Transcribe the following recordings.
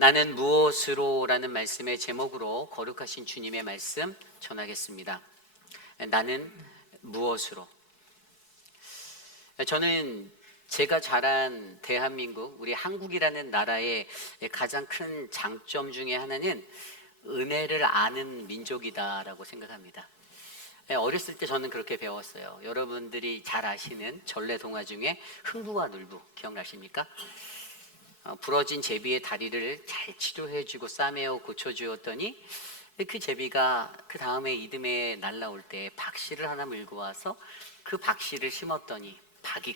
나는 무엇으로라는 말씀의 제목으로 거룩하신 주님의 말씀 전하겠습니다. 나는 무엇으로. 저는 제가 자란 대한민국, 우리 한국이라는 나라의 가장 큰 장점 중에 하나는 은혜를 아는 민족이다라고 생각합니다. 어렸을 때 저는 그렇게 배웠어요. 여러분들이 잘 아시는 전래동화 중에 흥부와 놀부 기억나십니까? 부러진 제비의 다리를 잘 치료해주고 싸매어 고쳐주었더니 그 제비가 그 다음에 이듬해 날라올 때 박씨를 하나 물고 와서 그 박씨를 심었더니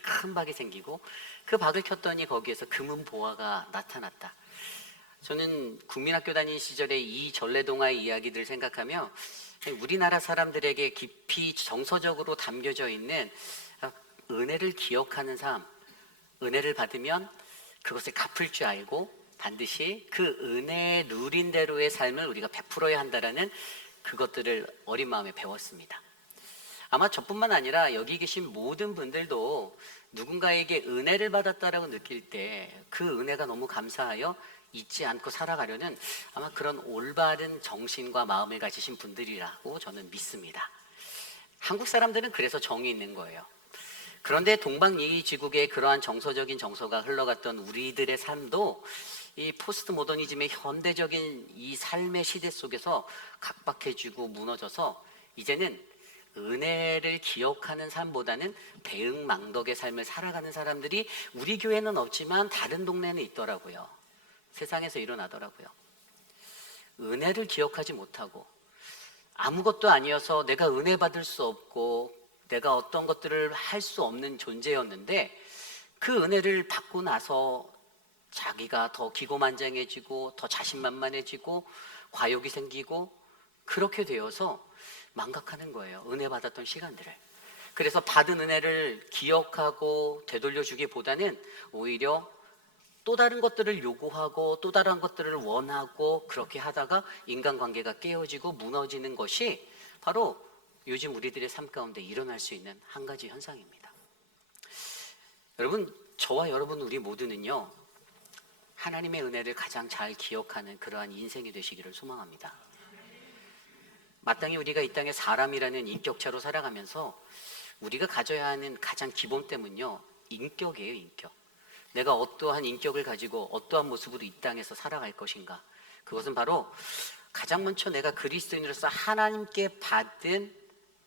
큰 박이 생기고 그 박을 켰더니 거기에서 금은 보화가 나타났다. 저는 국민학교 다니는 시절에 이 전래동화의 이야기들을 생각하며 우리나라 사람들에게 깊이 정서적으로 담겨져 있는 은혜를 기억하는 삶, 은혜를 받으면 그것을 갚을 줄 알고 반드시 그 은혜에 누린 대로의 삶을 우리가 베풀어야 한다라는 그것들을 어린 마음에 배웠습니다. 아마 저뿐만 아니라 여기 계신 모든 분들도 누군가에게 은혜를 받았다라고 느낄 때 그 은혜가 너무 감사하여 잊지 않고 살아가려는 아마 그런 올바른 정신과 마음을 가지신 분들이라고 저는 믿습니다. 한국 사람들은 그래서 정이 있는 거예요. 그런데 동방예의지국의 그러한 정서적인 정서가 흘러갔던 우리들의 삶도 이 포스트 모더니즘의 현대적인 이 삶의 시대 속에서 각박해지고 무너져서 이제는 은혜를 기억하는 삶보다는 대응망덕의 삶을 살아가는 사람들이 우리 교회는 없지만 다른 동네는 있더라고요. 세상에서 일어나더라고요. 은혜를 기억하지 못하고 아무것도 아니어서 내가 은혜 받을 수 없고 내가 어떤 것들을 할 수 없는 존재였는데 그 은혜를 받고 나서 자기가 더 기고만장해지고 더 자신만만해지고 과욕이 생기고 그렇게 되어서 망각하는 거예요. 은혜 받았던 시간들을. 그래서 받은 은혜를 기억하고 되돌려주기보다는 오히려 또 다른 것들을 요구하고 또 다른 것들을 원하고 그렇게 하다가 인간관계가 깨어지고 무너지는 것이 바로 요즘 우리들의 삶 가운데 일어날 수 있는 한 가지 현상입니다. 여러분, 저와 여러분 우리 모두는요, 하나님의 은혜를 가장 잘 기억하는 그러한 인생이 되시기를 소망합니다. 마땅히 우리가 이 땅에 사람이라는 인격체로 살아가면서 우리가 가져야 하는 가장 기본템은요, 인격이에요, 인격. 내가 어떠한 인격을 가지고 어떠한 모습으로 이 땅에서 살아갈 것인가. 그것은 바로 가장 먼저 내가 그리스도인으로서 하나님께 받은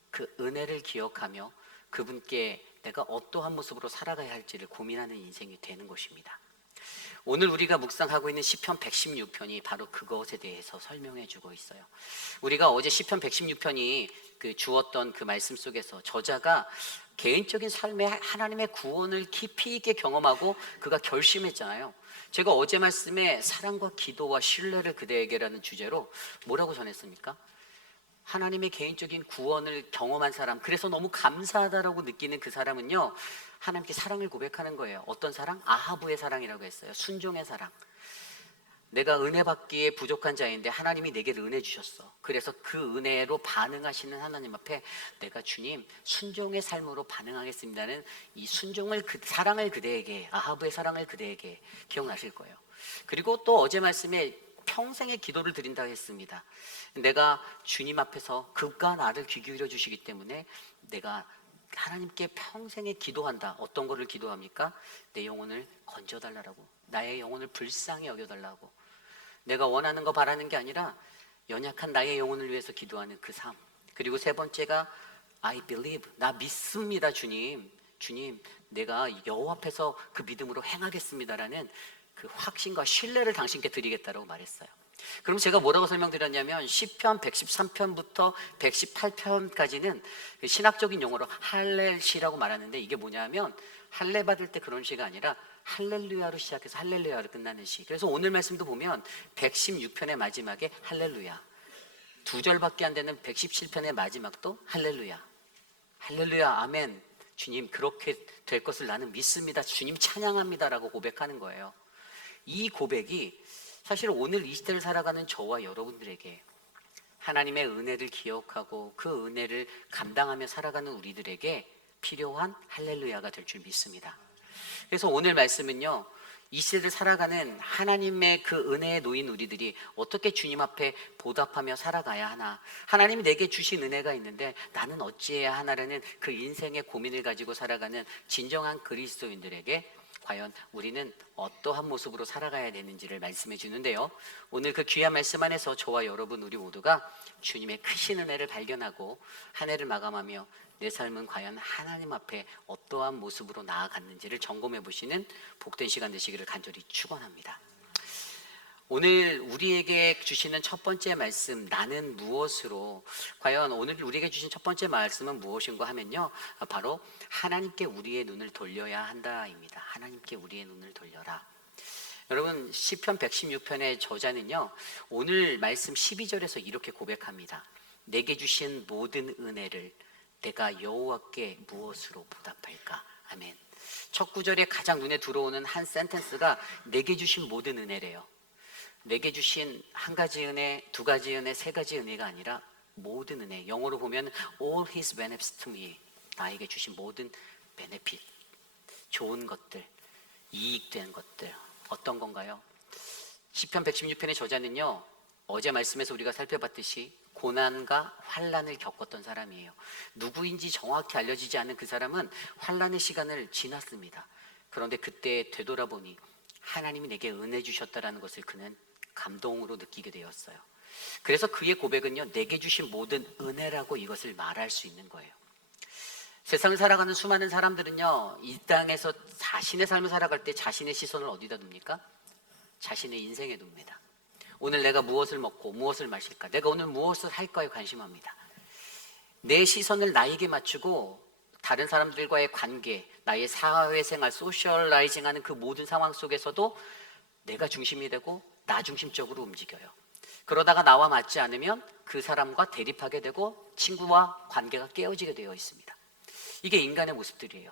그 은혜를 기억하며 그분께 내가 어떠한 모습으로 살아가야 할지를 고민하는 인생이 되는 것입니다. 오늘 우리가 묵상하고 있는 시편 116편이 바로 그것에 대해서 설명해 주고 있어요. 우리가 어제 시편 116편이 주었던 그 말씀 속에서 저자가 개인적인 삶에 하나님의 구원을 깊이 있게 경험하고 그가 결심했잖아요. 제가 어제 말씀에 사랑과 기도와 신뢰를 그대에게라는 주제로 뭐라고 전했습니까? 하나님의 개인적인 구원을 경험한 사람, 그래서 너무 감사하다라고 느끼는 그 사람은요, 하나님께 사랑을 고백하는 거예요. 어떤 사랑? 아하브의 사랑이라고 했어요. 순종의 사랑. 내가 은혜 받기에 부족한 자인데 하나님이 내게 은혜 주셨어. 그래서 그 은혜로 반응하시는 하나님 앞에 내가 주님 순종의 삶으로 반응하겠습니다는 이 순종을 사랑을 그대에게, 아하브의 사랑을 그대에게 기억나실 거예요. 그리고 또 어제 말씀에 평생의 기도를 드린다고 했습니다. 내가 주님 앞에서 그가 나를 귀 기울여 주시기 때문에 내가 하나님께 평생에 기도한다. 어떤 거를 기도합니까? 내 영혼을 건져달라고, 나의 영혼을 불쌍히 여겨달라고, 내가 원하는 거 바라는 게 아니라 연약한 나의 영혼을 위해서 기도하는 그 삶. 그리고 세 번째가 I believe, 나 믿습니다 주님. 주님, 내가 여호와 앞에서 그 믿음으로 행하겠습니다라는 그 확신과 신뢰를 당신께 드리겠다라고 말했어요. 그럼 제가 뭐라고 설명드렸냐면 시편 113편부터 118편까지는 신학적인 용어로 할렐시라고 말하는데 이게 뭐냐면 할례 받을 때 그런 시가 아니라 할렐루야로 시작해서 할렐루야로 끝나는 시. 그래서 오늘 말씀도 보면 116편의 마지막에 할렐루야, 두 절밖에 안 되는 117편의 마지막도 할렐루야, 할렐루야, 아멘, 주님 그렇게 될 것을 나는 믿습니다, 주님 찬양합니다라고 고백하는 거예요. 이 고백이 사실 오늘 이 시대를 살아가는 저와 여러분들에게 하나님의 은혜를 기억하고 그 은혜를 감당하며 살아가는 우리들에게 필요한 할렐루야가 될 줄 믿습니다. 그래서 오늘 말씀은요, 이 시대를 살아가는 하나님의 그 은혜에 놓인 우리들이 어떻게 주님 앞에 보답하며 살아가야 하나, 하나님이 내게 주신 은혜가 있는데 나는 어찌해야 하나라는 그 인생의 고민을 가지고 살아가는 진정한 그리스도인들에게 과연 우리는 어떠한 모습으로 살아가야 되는지를 말씀해 주는데요, 오늘 그 귀한 말씀 안에서 저와 여러분 우리 모두가 주님의 크신 은혜를 발견하고 한 해를 마감하며 내 삶은 과연 하나님 앞에 어떠한 모습으로 나아갔는지를 점검해 보시는 복된 시간 되시기를 간절히 축원합니다. 오늘 우리에게 주시는 첫 번째 말씀, 나는 무엇으로, 과연 오늘 우리에게 주신 첫 번째 말씀은 무엇인가 하면요, 바로 하나님께 우리의 눈을 돌려야 한다입니다. 하나님께 우리의 눈을 돌려라. 여러분, 시편 116편의 저자는요, 오늘 말씀 12절에서 이렇게 고백합니다. 내게 주신 모든 은혜를 내가 여호와께 무엇으로 보답할까? 아멘. 첫 구절에 가장 눈에 들어오는 한 센텐스가 내게 주신 모든 은혜래요. 내게 주신 한 가지 은혜, 두 가지 은혜, 세 가지 은혜가 아니라 모든 은혜. 영어로 보면 all his benefits to me. 나에게 주신 모든 베네핏, 좋은 것들, 이익된 것들. 어떤 건가요? 시편 116편의 저자는요, 어제 말씀에서 우리가 살펴봤듯이 고난과 환난을 겪었던 사람이에요. 누구인지 정확히 알려지지 않은 그 사람은 환난의 시간을 지났습니다. 그런데 그때 되돌아보니 하나님이 내게 은혜 주셨다라는 것을 그는 감동으로 느끼게 되었어요. 그래서 그의 고백은요, 내게 주신 모든 은혜라고 이것을 말할 수 있는 거예요. 세상을 살아가는 수많은 사람들은요, 이 땅에서 자신의 삶을 살아갈 때 자신의 시선을 어디다 둡니까? 자신의 인생에 둡니다. 오늘 내가 무엇을 먹고 무엇을 마실까? 내가 오늘 무엇을 할까에 관심합니다. 내 시선을 나에게 맞추고 다른 사람들과의 관계, 나의 사회생활, 소셜라이징하는 그 모든 상황 속에서도 내가 중심이 되고 나 중심적으로 움직여요. 그러다가 나와 맞지 않으면 그 사람과 대립하게 되고 친구와 관계가 깨어지게 되어 있습니다. 이게 인간의 모습들이에요.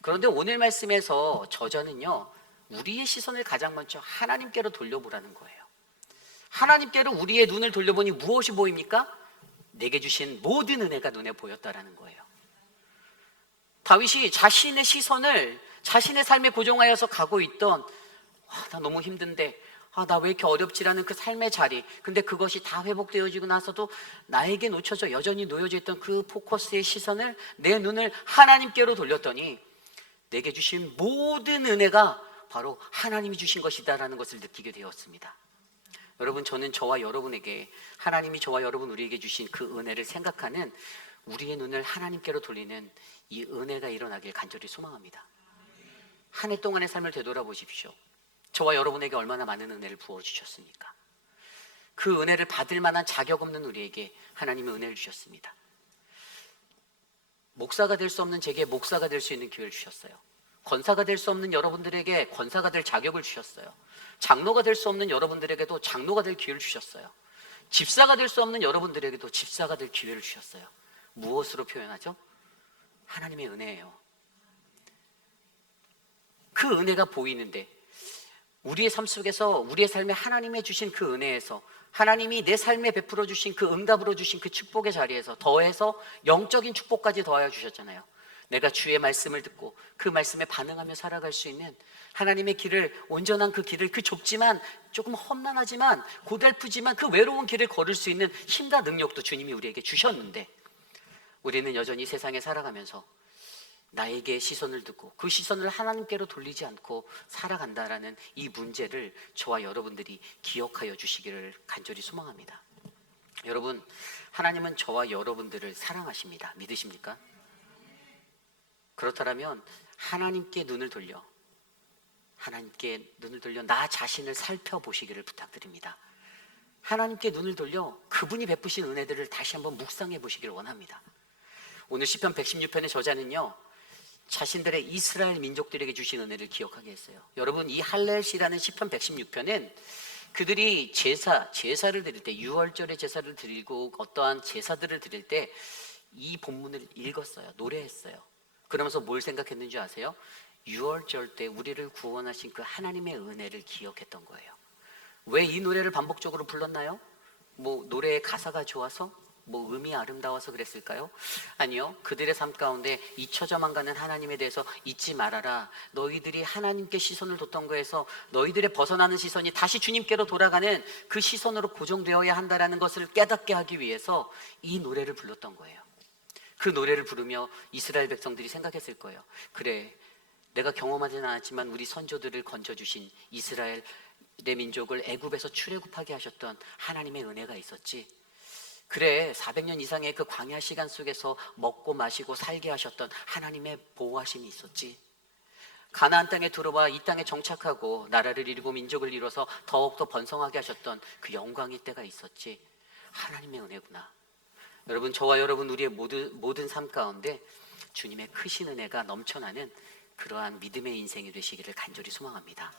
그런데 오늘 말씀에서 저자는요, 우리의 시선을 가장 먼저 하나님께로 돌려보라는 거예요. 하나님께로 우리의 눈을 돌려보니 무엇이 보입니까? 내게 주신 모든 은혜가 눈에 보였다라는 거예요. 다윗이 자신의 시선을 자신의 삶에 고정하여서 가고 있던, 나 너무 힘든데, 나 왜 이렇게 어렵지라는 그 삶의 자리, 근데 그것이 다 회복되어지고 나서도 나에게 놓쳐져 여전히 놓여져 있던 그 포커스의 시선을, 내 눈을 하나님께로 돌렸더니 내게 주신 모든 은혜가 바로 하나님이 주신 것이다라는 것을 느끼게 되었습니다. 여러분, 저는 저와 여러분에게, 하나님이 저와 여러분 우리에게 주신 그 은혜를 생각하는, 우리의 눈을 하나님께로 돌리는 이 은혜가 일어나길 간절히 소망합니다. 한 해 동안의 삶을 되돌아보십시오. 저와 여러분에게 얼마나 많은 은혜를 부어주셨습니까? 그 은혜를 받을 만한 자격 없는 우리에게 하나님의 은혜를 주셨습니다. 목사가 될 수 없는 제게 목사가 될 수 있는 기회를 주셨어요. 권사가 될 수 없는 여러분들에게 권사가 될 자격을 주셨어요. 장로가 될 수 없는 여러분들에게도 장로가 될 기회를 주셨어요. 집사가 될 수 없는 여러분들에게도 집사가 될 기회를 주셨어요. 무엇으로 표현하죠? 하나님의 은혜예요. 그 은혜가 보이는데, 우리의 삶 속에서 우리의 삶에 하나님이 주신 그 은혜에서, 하나님이 내 삶에 베풀어 주신 그 응답으로 주신 그 축복의 자리에서 더해서 영적인 축복까지 더하여 주셨잖아요. 내가 주의 말씀을 듣고 그 말씀에 반응하며 살아갈 수 있는 하나님의 길을, 온전한 그 길을, 그 좁지만 조금 험난하지만 고달프지만 그 외로운 길을 걸을 수 있는 힘과 능력도 주님이 우리에게 주셨는데, 우리는 여전히 세상에 살아가면서 나에게 시선을 두고 그 시선을 하나님께로 돌리지 않고 살아간다라는 이 문제를 저와 여러분들이 기억하여 주시기를 간절히 소망합니다. 여러분, 하나님은 저와 여러분들을 사랑하십니다. 믿으십니까? 그렇다면 하나님께 눈을 돌려 나 자신을 살펴보시기를 부탁드립니다. 하나님께 눈을 돌려 그분이 베푸신 은혜들을 다시 한번 묵상해 보시기를 원합니다. 오늘 시편 116편의 저자는요, 자신들의 이스라엘 민족들에게 주신 은혜를 기억하게 했어요. 여러분, 이 할렐시라는 시편 116편은 그들이 제사를 드릴 때, 유월절에 제사를 드리고 어떠한 제사들을 드릴 때 이 본문을 읽었어요. 노래했어요. 그러면서 뭘 생각했는지 아세요? 유월절 때 우리를 구원하신 그 하나님의 은혜를 기억했던 거예요. 왜 이 노래를 반복적으로 불렀나요? 노래의 가사가 좋아서? 뭐 음이 아름다워서 그랬을까요? 아니요. 그들의 삶 가운데 잊혀져만 가는 하나님에 대해서 잊지 말아라. 너희들이 하나님께 시선을 뒀던 거에서 너희들의 벗어나는 시선이 다시 주님께로 돌아가는 그 시선으로 고정되어야 한다라는 것을 깨닫게 하기 위해서 이 노래를 불렀던 거예요. 그 노래를 부르며 이스라엘 백성들이 생각했을 거예요. 그래, 내가 경험하지는 않았지만 우리 선조들을 건져주신 이스라엘의 민족을 애굽에서 출애굽하게 하셨던 하나님의 은혜가 있었지. 그래, 400년 이상의 그 광야 시간 속에서 먹고 마시고 살게 하셨던 하나님의 보호하심이 있었지. 가나안 땅에 들어와 이 땅에 정착하고 나라를 이루고 민족을 이뤄서 더욱더 번성하게 하셨던 그 영광의 때가 있었지. 하나님의 은혜구나. 여러분, 저와 여러분 우리의 모든 삶 가운데 주님의 크신 은혜가 넘쳐나는 그러한 믿음의 인생이 되시기를 간절히 소망합니다.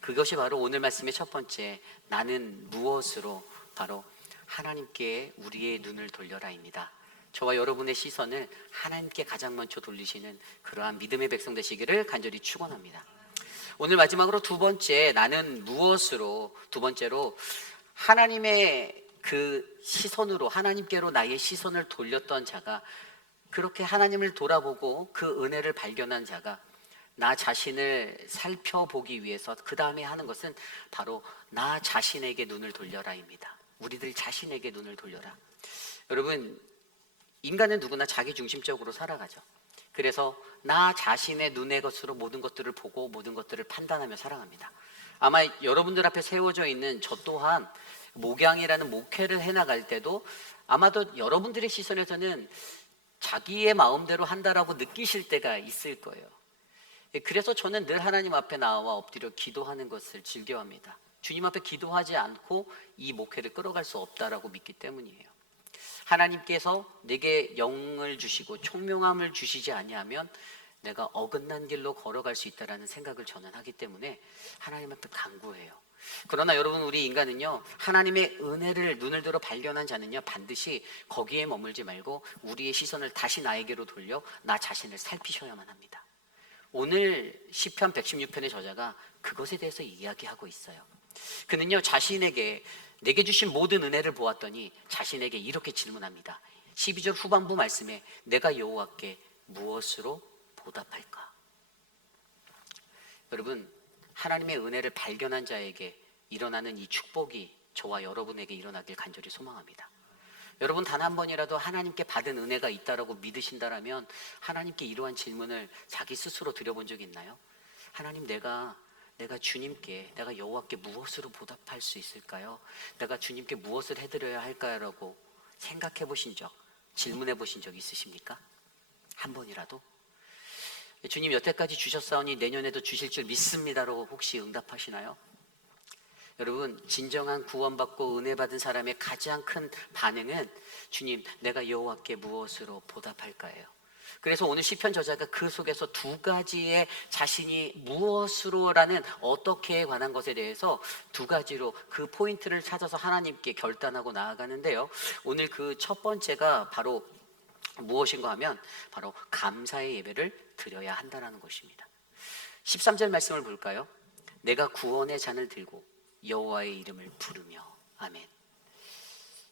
그것이 바로 오늘 말씀의 첫 번째, 나는 무엇으로, 바로 하나님께 우리의 눈을 돌려라입니다. 저와 여러분의 시선을 하나님께 가장 먼저 돌리시는 그러한 믿음의 백성 되시기를 간절히 축원합니다. 오늘 마지막으로 두 번째, 나는 무엇으로, 두 번째로 하나님의 그 시선으로, 하나님께로 나의 시선을 돌렸던 자가, 그렇게 하나님을 돌아보고 그 은혜를 발견한 자가 나 자신을 살펴보기 위해서 그 다음에 하는 것은 바로 나 자신에게 눈을 돌려라입니다. 우리들 자신에게 눈을 돌려라. 여러분, 인간은 누구나 자기중심적으로 살아가죠. 그래서 나 자신의 눈의 것으로 모든 것들을 보고 모든 것들을 판단하며 살아갑니다. 아마 여러분들 앞에 세워져 있는 저 또한 목양이라는 목회를 해나갈 때도 아마도 여러분들의 시선에서는 자기의 마음대로 한다라고 느끼실 때가 있을 거예요. 그래서 저는 늘 하나님 앞에 나와 엎드려 기도하는 것을 즐겨합니다. 주님 앞에 기도하지 않고 이 목회를 끌어갈 수 없다라고 믿기 때문이에요. 하나님께서 내게 영을 주시고 총명함을 주시지 아니하면 내가 어긋난 길로 걸어갈 수 있다라는 생각을 저는 하기 때문에 하나님 앞에 간구해요. 그러나 여러분, 우리 인간은요, 하나님의 은혜를 눈을 들어 발견한 자는요, 반드시 거기에 머물지 말고 우리의 시선을 다시 나에게로 돌려 나 자신을 살피셔야만 합니다. 오늘 시편 116편의 저자가 그것에 대해서 이야기하고 있어요. 그는요, 자신에게 내게 주신 모든 은혜를 보았더니 자신에게 이렇게 질문합니다. 12절 후반부 말씀에 내가 여호와께 무엇으로 보답할까? 여러분, 하나님의 은혜를 발견한 자에게 일어나는 이 축복이 저와 여러분에게 일어나길 간절히 소망합니다. 여러분, 단 한 번이라도 하나님께 받은 은혜가 있다라고 믿으신다라면 하나님께 이러한 질문을 자기 스스로 드려본 적 있나요? 하나님, 내가 주님께, 내가 여호와께 무엇으로 보답할 수 있을까요? 내가 주님께 무엇을 해드려야 할까요? 라고 생각해 보신 적, 질문해 보신 적 있으십니까? 한 번이라도? 주님, 여태까지 주셨사오니 내년에도 주실 줄 믿습니다라고 혹시 응답하시나요? 여러분, 진정한 구원받고 은혜 받은 사람의 가장 큰 반응은 주님, 내가 여호와께 무엇으로 보답할까예요. 그래서 오늘 시편 저자가 그 속에서 두 가지의 자신이 무엇으로라는 어떻게에 관한 것에 대해서 두 가지로 그 포인트를 찾아서 하나님께 결단하고 나아가는데요. 오늘 그 첫 번째가 바로 무엇인가 하면 바로 감사의 예배를 드려야 한다는 것입니다. 13절 말씀을 볼까요? 내가 구원의 잔을 들고 여호와의 이름을 부르며. 아멘.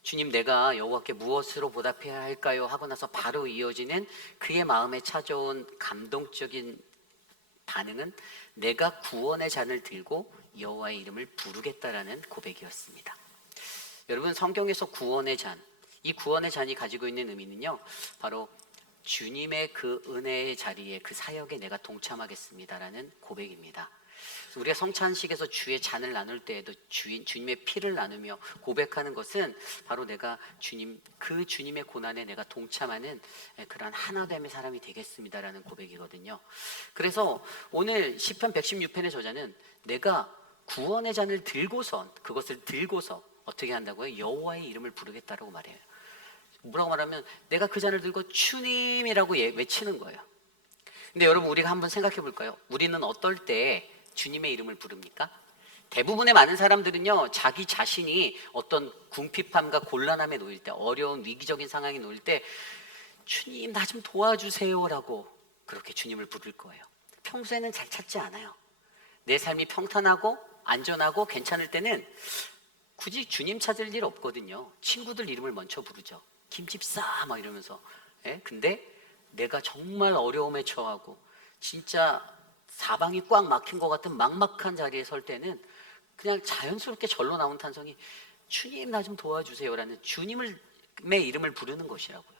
주님, 내가 여호와께 무엇으로 보답해야 할까요? 하고 나서 바로 이어지는 그의 마음에 찾아온 감동적인 반응은 내가 구원의 잔을 들고 여호와의 이름을 부르겠다라는 고백이었습니다. 여러분, 성경에서 구원의 잔, 이 구원의 잔이 가지고 있는 의미는요, 바로 주님의 그 은혜의 자리에, 그 사역에 내가 동참하겠습니다라는 고백입니다. 우리가 성찬식에서 주의 잔을 나눌 때에도 주님의 피를 나누며 고백하는 것은 바로 내가 그 주님의 고난에 내가 동참하는 그런 하나됨의 사람이 되겠습니다라는 고백이거든요. 그래서 오늘 시편 116편의 저자는 내가 구원의 잔을 들고선, 그것을 들고서 어떻게 한다고요? 여호와의 이름을 부르겠다라고 말해요. 뭐라고 말하면 내가 그 잔을 들고 주님이라고 외치는 거예요. 근데 여러분, 우리가 한번 생각해 볼까요? 우리는 어떨 때 주님의 이름을 부릅니까? 대부분의 많은 사람들은요, 자기 자신이 어떤 궁핍함과 곤란함에 놓일 때, 어려운 위기적인 상황에 놓일 때 주님, 나 좀 도와주세요라고 그렇게 주님을 부를 거예요. 평소에는 잘 찾지 않아요. 내 삶이 평탄하고 안전하고 괜찮을 때는 굳이 주님 찾을 일 없거든요. 친구들 이름을 먼저 부르죠. 김집사 막 이러면서. 예? 근데 내가 정말 어려움에 처하고 진짜 사방이 꽉 막힌 것 같은 막막한 자리에 설 때는 그냥 자연스럽게 절로 나온 탄성이 주님 나 좀 도와주세요라는 주님의 이름을 부르는 것이라고요.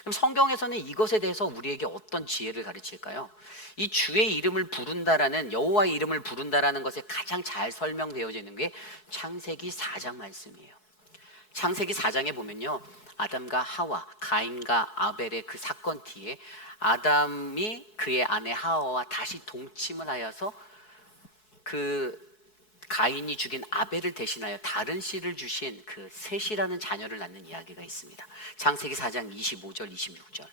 그럼 성경에서는 이것에 대해서 우리에게 어떤 지혜를 가르칠까요? 이 주의 이름을 부른다라는, 여호와의 이름을 부른다라는 것에 가장 잘 설명되어져 있는 게 창세기 4장 말씀이에요. 창세기 4장에 보면요, 아담과 하와, 가인과 아벨의 그 사건 뒤에 아담이 그의 아내 하와와 다시 동침을 하여서 그 가인이 죽인 아벨을 대신하여 다른 씨를 주신 그 셋이라는 자녀를 낳는 이야기가 있습니다. 창세기 4장 25절 26절.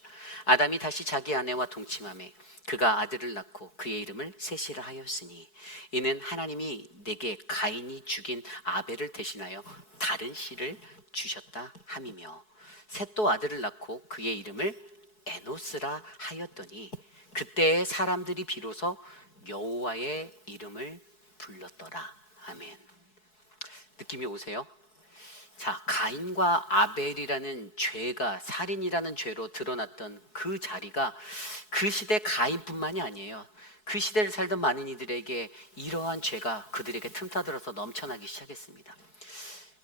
아담이 다시 자기 아내와 동침하매 그가 아들을 낳고 그의 이름을 셋이라 하였으니 이는 하나님이 내게 가인이 죽인 아벨을 대신하여 다른 씨를 주셨다 함이며, 셋도 아들을 낳고 그의 이름을 에노스라 하였더니 그때의 사람들이 비로소 여호와의 이름을 불렀더라. 아멘. 느낌이 오세요? 자, 가인과 아벨이라는 죄가, 살인이라는 죄로 드러났던 그 자리가 그 시대 가인뿐만이 아니에요. 그 시대를 살던 많은 이들에게 이러한 죄가 그들에게 틈타들어서 넘쳐나기 시작했습니다.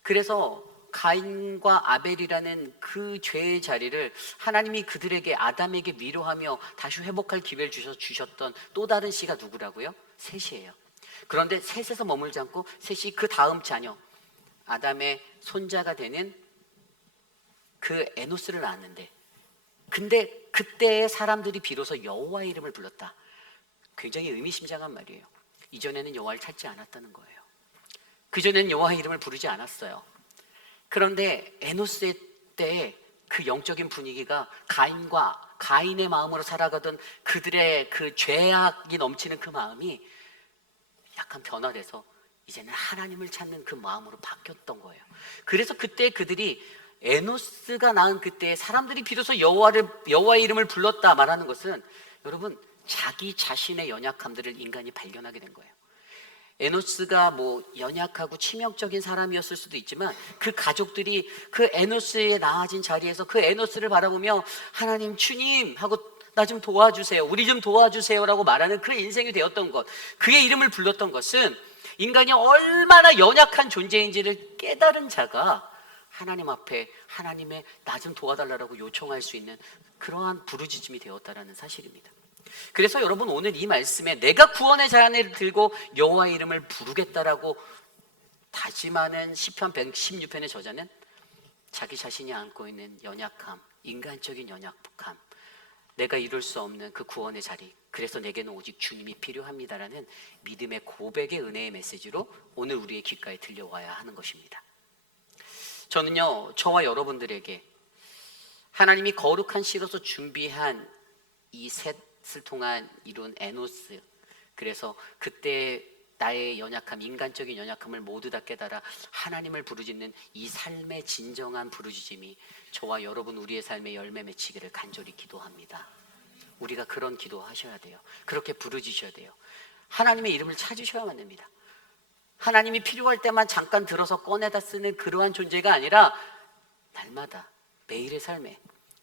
그래서 가인과 아벨이라는 그 죄의 자리를 하나님이 그들에게, 아담에게 위로하며 다시 회복할 기회를 주셨던 또 다른 씨가 누구라고요? 셋이에요. 그런데 셋에서 머물지 않고 셋이 그 다음 자녀, 아담의 손자가 되는 그 에노스를 낳았는데, 근데 그때의 사람들이 비로소 여호와의 이름을 불렀다. 굉장히 의미심장한 말이에요. 이전에는 여호와를 찾지 않았다는 거예요. 그전에는 여호와의 이름을 부르지 않았어요. 그런데 에노스의 때에 그 영적인 분위기가 가인의 마음으로 살아가던 그들의 그 죄악이 넘치는 그 마음이 약간 변화돼서 이제는 하나님을 찾는 그 마음으로 바뀌었던 거예요. 그래서 그때 그들이 에노스가 낳은 그때 사람들이 비로소 여호와의 이름을 불렀다 말하는 것은, 여러분, 자기 자신의 연약함들을 인간이 발견하게 된 거예요. 에노스가 연약하고 치명적인 사람이었을 수도 있지만 그 가족들이 그 에노스의 나아진 자리에서 그 에노스를 바라보며 하나님, 주님 하고 나 좀 도와주세요, 우리 좀 도와주세요라고 말하는 그 인생이 되었던 것, 그의 이름을 불렀던 것은 인간이 얼마나 연약한 존재인지를 깨달은 자가 하나님 앞에 하나님의 나 좀 도와달라고 요청할 수 있는 그러한 부르짖음이 되었다라는 사실입니다. 그래서 여러분, 오늘 이 말씀에 내가 구원의 잔을 들고 여호와의 이름을 부르겠다라고 다짐하는 시편 116편의 저자는 자기 자신이 안고 있는 연약함, 인간적인 연약함, 내가 이룰 수 없는 그 구원의 자리, 그래서 내게는 오직 주님이 필요합니다라는 믿음의 고백의 은혜의 메시지로 오늘 우리의 귓가에 들려와야 하는 것입니다. 저는요, 저와 여러분들에게 하나님이 거룩한 씨로서 준비한 이 셋을 통한 이룬 에노스, 그래서 그때 나의 연약함, 인간적인 연약함을 모두 다 깨달아 하나님을 부르짖는 이 삶의 진정한 부르짖음이 저와 여러분 우리의 삶의 열매 맺히기를 간절히 기도합니다. 우리가 그런 기도하셔야 돼요. 그렇게 부르짖으셔야 돼요. 하나님의 이름을 찾으셔야만 됩니다. 하나님이 필요할 때만 잠깐 들어서 꺼내다 쓰는 그러한 존재가 아니라 날마다 매일의 삶에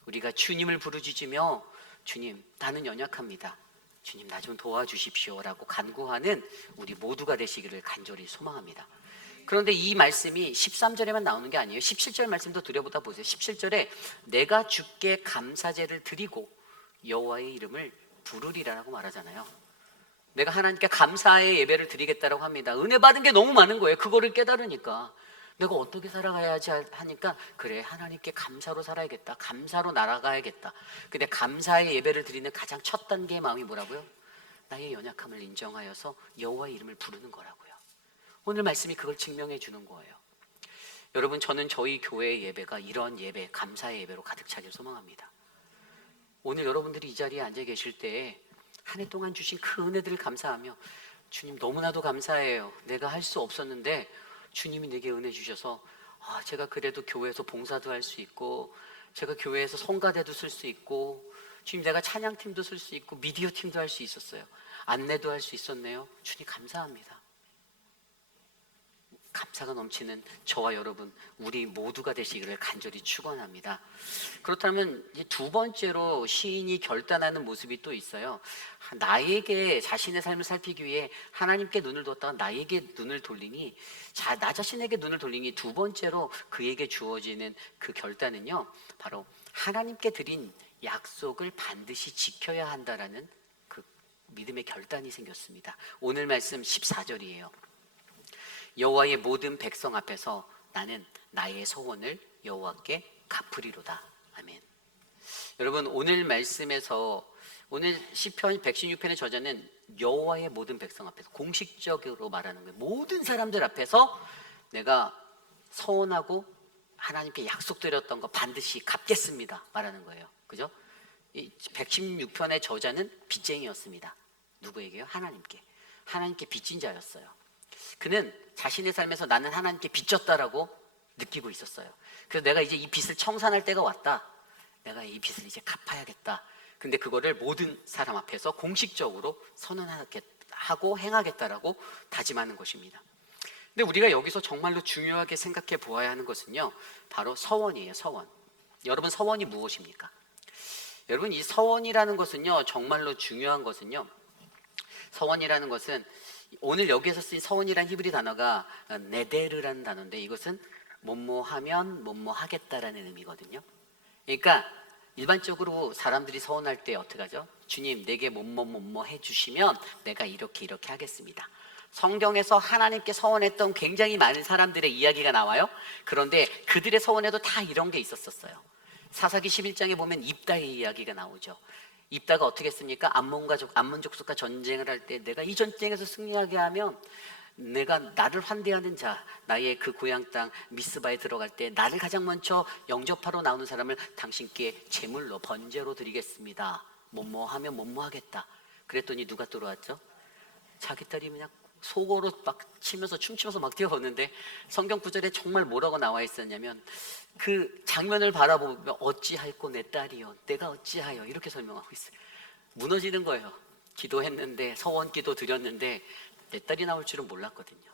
우리가 주님을 부르짖으며 주님, 나는 연약합니다, 주님 나 좀 도와주십시오라고 간구하는 우리 모두가 되시기를 간절히 소망합니다. 그런데 이 말씀이 13절에만 나오는 게 아니에요. 17절 말씀도 들여보다 보세요. 17절에 내가 주께 감사제를 드리고 여호와의 이름을 부르리라고 말하잖아요. 내가 하나님께 감사의 예배를 드리겠다라고 합니다. 은혜 받은 게 너무 많은 거예요. 그거를 깨달으니까 내가 어떻게 살아가야지 하니까, 그래, 하나님께 감사로 살아야겠다, 감사로 날아가야겠다. 근데 감사의 예배를 드리는 가장 첫 단계의 마음이 뭐라고요? 나의 연약함을 인정하여서 여호와의 이름을 부르는 거라고요. 오늘 말씀이 그걸 증명해 주는 거예요. 여러분, 저는 저희 교회의 예배가 이런 예배, 감사의 예배로 가득 차길 소망합니다. 오늘 여러분들이 이 자리에 앉아 계실 때에 한 해 동안 주신 그 은혜들을 감사하며, 주님 너무나도 감사해요, 내가 할 수 없었는데 주님이 내게 은혜 주셔서 제가 그래도 교회에서 봉사도 할 수 있고, 제가 교회에서 성가대도 쓸 수 있고, 주님 내가 찬양팀도 쓸 수 있고, 미디어 팀도 할 수 있었어요, 안내도 할 수 있었네요, 주님 감사합니다. 감사가 넘치는 저와 여러분, 우리 모두가 되시기를 간절히 축원합니다. 그렇다면 이제 두 번째로 시인이 결단하는 모습이 또 있어요. 나에게 자신의 삶을 살피기 위해 하나님께 눈을 뒀다가 나에게 눈을 돌리니, 나 자신에게 눈을 돌리니 두 번째로 그에게 주어지는 그 결단은요, 바로 하나님께 드린 약속을 반드시 지켜야 한다라는 그 믿음의 결단이 생겼습니다. 오늘 말씀 14절이에요. 여호와의 모든 백성 앞에서 나는 나의 소원을 여호와께 갚으리로다. 아멘. 여러분, 오늘 말씀에서 오늘 시편 116편의 저자는 여호와의 모든 백성 앞에서 공식적으로 말하는 거예요. 모든 사람들 앞에서 내가 서원하고 하나님께 약속드렸던 거 반드시 갚겠습니다 말하는 거예요. 그죠? 이 116편의 저자는 빚쟁이였습니다. 누구에게요? 하나님께 빚진 자였어요. 그는 자신의 삶에서 나는 하나님께 빚졌다라고 느끼고 있었어요. 그래서 내가 이제 이 빚을 청산할 때가 왔다. 내가 이 빚을 이제 갚아야겠다. 근데 그거를 모든 사람 앞에서 공식적으로 선언하고 행하겠다라고 다짐하는 것입니다. 근데 우리가 여기서 정말로 중요하게 생각해 보아야 하는 것은요, 바로 서원이에요. 서원. 여러분, 서원이 무엇입니까? 여러분, 이 서원이라는 것은요, 정말로 중요한 것은요, 서원이라는 것은 오늘 여기에서 쓰인 서원이라는 히브리 단어가 네데르라는 단어인데, 이것은 뭐뭐하면 뭐뭐하겠다라는 의미거든요. 그러니까 일반적으로 사람들이 서원할 때 어떻게 하죠? 주님, 내게 뭐뭐 해주시면 내가 이렇게 하겠습니다. 성경에서 하나님께 서원했던 굉장히 많은 사람들의 이야기가 나와요. 그런데 그들의 서원에도 다 이런 게 있었어요. 사사기 11장에 보면 입다의 이야기가 나오죠. 입다가 어떻게 했습니까? 암몬 족속과 전쟁을 할 때 내가 이 전쟁에서 승리하게 하면 내가 나를 환대하는 자, 나의 그 고향 땅 미스바에 들어갈 때 나를 가장 먼저 영접하러 나오는 사람을 당신께 제물로 번제로 드리겠습니다. 뭐뭐하면 뭐뭐하겠다. 그랬더니 누가 들어왔죠? 자기 딸이 그냥 속으로 막 춤추면서 막 뛰어오는데, 성경 구절에 정말 뭐라고 나와 있었냐면, 그 장면을 바라보며 어찌할꼬 내 딸이여, 내가 어찌하여, 이렇게 설명하고 있어요. 무너지는 거예요. 기도했는데, 서원 기도 드렸는데 내 딸이 나올 줄은 몰랐거든요.